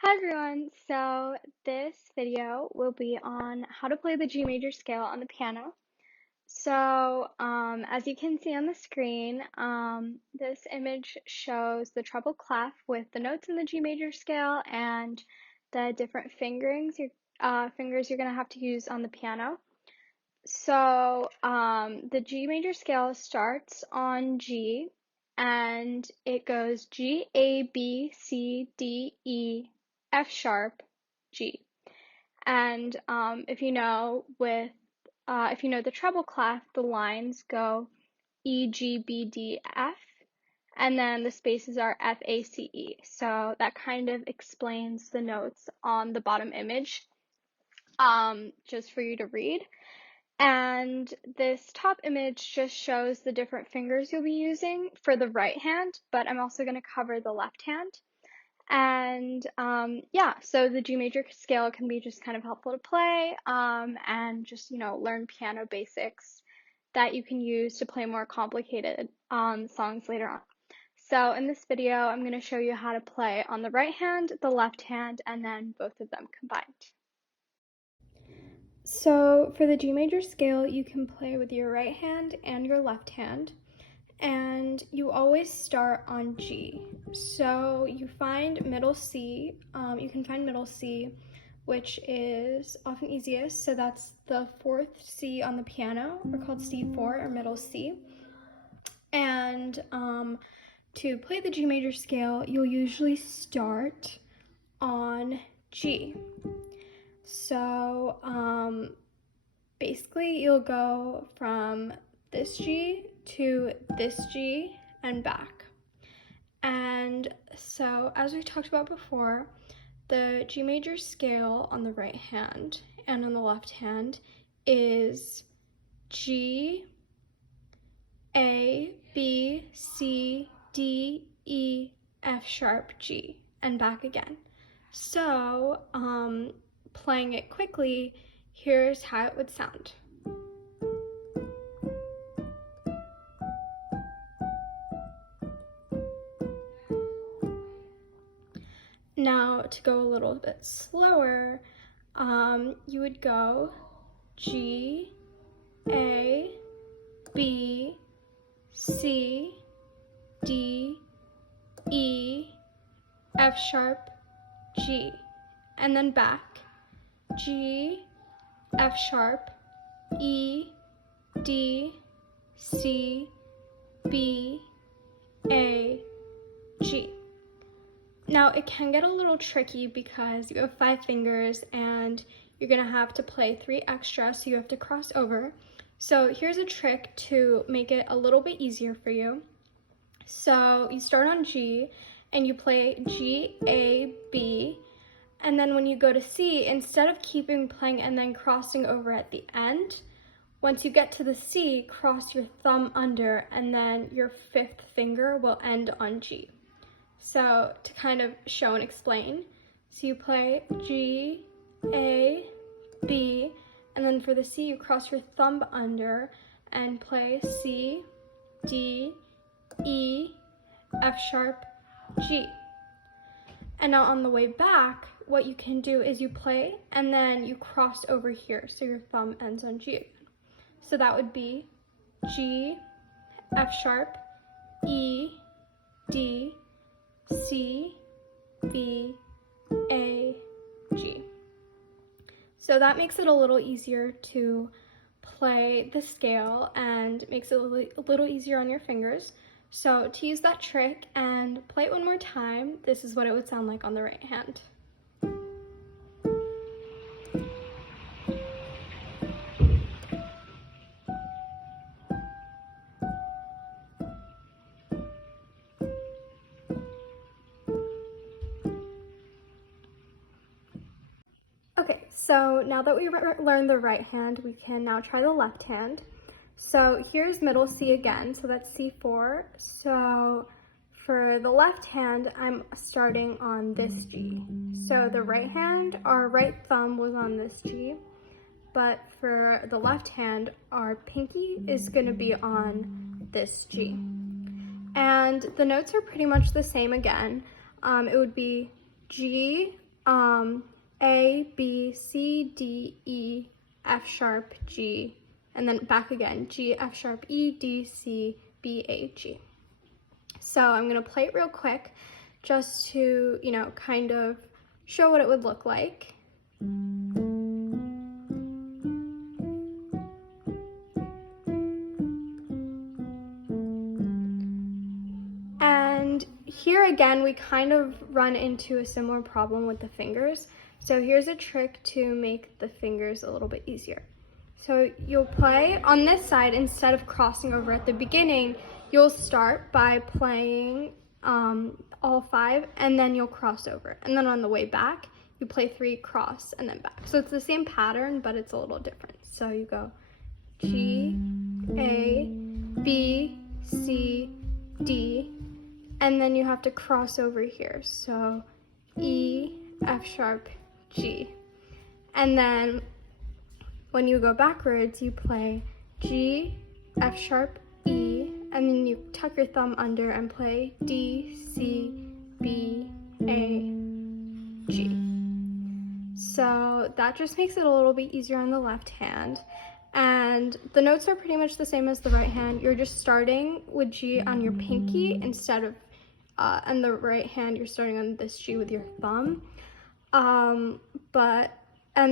Hi everyone, so this video will be on how to play the G major scale on the piano. As you can see on the screen, this image shows the treble clef with the notes in the G major scale and the different fingers you're going to have to use on the piano. The G major scale starts on G and it goes G, A, B, C, D, E, F sharp, G. And if you know the treble clef, the lines go E, G, B, D, F, and then the spaces are F, A, C, E. So that kind of explains the notes on the bottom image, just for you to read. And this top image just shows the different fingers you'll be using for the right hand, but I'm also going to cover the left hand. And so the G major scale can be just kind of helpful to play and just, learn piano basics that you can use to play more complicated songs later on. So in this video, I'm going to show you how to play on the right hand, the left hand, and then both of them combined. So for the G major scale, you can play with your right hand and your left hand, and you always start on G. So you find middle C, which is often easiest. So that's the fourth C on the piano, or called C4 or middle C. And to play the G major scale, you'll usually start on G. So basically you'll go from this G to this G and back. And so as we talked about before, the G major scale on the right hand and on the left hand is G, A, B, C, D, E, F sharp, G, and back again. So playing it quickly, here's how it would sound. Now to go a little bit slower, you would go G, A, B, C, D, E, F sharp, G, and then back. G, F sharp, E, D, C, B, A, G. Now it can get a little tricky because you have 5 fingers and you're gonna have to play 3 extra, so you have to cross over. So here's a trick to make it a little bit easier for you. So you start on G and you play G, A, B, and then when you go to C, instead of keeping playing and then crossing over at the end, once you get to the C, cross your thumb under and then your 5th finger will end on G. So to kind of show and explain, so you play G, A, B, and then for the C you cross your thumb under and play C, D, E, F sharp, G. And now on the way back, what you can do is you play and then you cross over here, so your thumb ends on G again. So that would be G, F sharp, E, D, C, B, A, G. So that makes it a little easier to play the scale and makes it a little easier on your fingers. So to use that trick and play it one more time, this is what it would sound like on the right hand. Okay, so now that we learned the right hand, we can now try the left hand. So here's middle C again, so that's C4. So for the left hand, I'm starting on this G. So the right hand, our right thumb was on this G, but for the left hand, our pinky is gonna be on this G. And the notes are pretty much the same again. It would be G, A, B, C, D, E, F sharp, G, and then back again, G, F sharp, E, D, C, B, A, G. So I'm gonna play it real quick just to, kind of show what it would look like. And here again, we kind of run into a similar problem with the fingers. So here's a trick to make the fingers a little bit easier. So you'll play on this side, instead of crossing over at the beginning, you'll start by playing all 5, and then you'll cross over. And then on the way back, you play 3, cross, and then back. So it's the same pattern, but it's a little different. So you go G, A, B, C, D, and then you have to cross over here. So E, F sharp, G. And then when you go backwards, you play G, F sharp, E, and then you tuck your thumb under and play D, C, B, A, G. So that just makes it a little bit easier on the left hand. And the notes are pretty much the same as the right hand. You're just starting with G on your pinky instead of, and the right hand, you're starting on this G with your thumb. And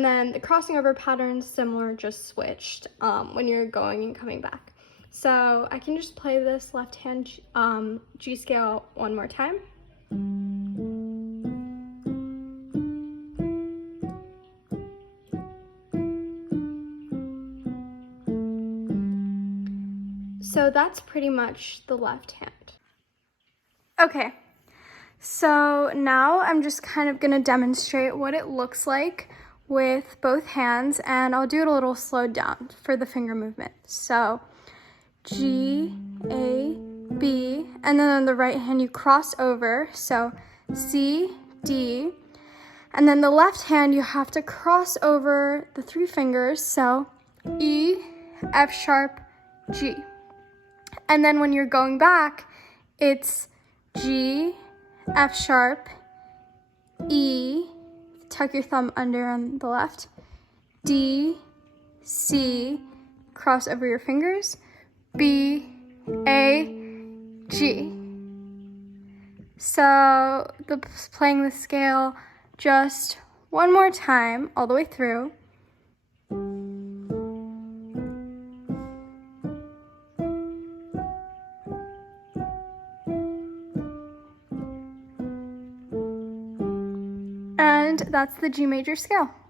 then the crossing over pattern's similar, just switched when you're going and coming back. So I can just play this left hand G scale one more time. So that's pretty much the left hand. Okay, so now I'm just kind of gonna demonstrate what it looks like with both hands, and I'll do it a little slowed down for the finger movement. So G, A, B, and then on the right hand you cross over, so C, D, and then the left hand you have to cross over the 3 fingers, so E, F sharp, G. And then when you're going back, it's G, F sharp, E, tuck your thumb under on the left, D, C, cross over your fingers, B, A, G. So playing the scale just one more time all the way through. And that's the G major scale.